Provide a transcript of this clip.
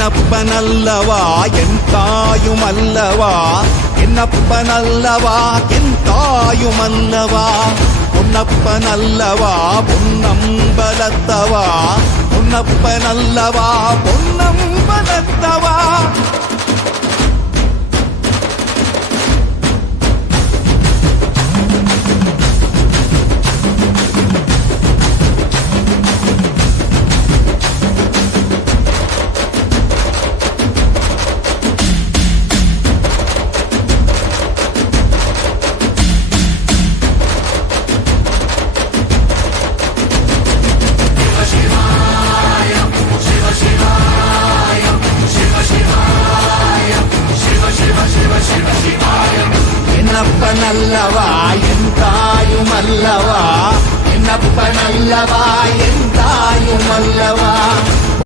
என்னப்பனல்லவா என் தாயுமல்லவா என்னப்பனல்லவா என் தாயுமல்லவா பொன்னப்பனல்லவா பொன்னம்பலத்தவா பொன்னப்பனல்லவா பொன்னம்பலத்தவா என்னப்பனல்லவா என் தாயுமல்லவா என்னப்பனல்லவா என் தாயுமல்லவா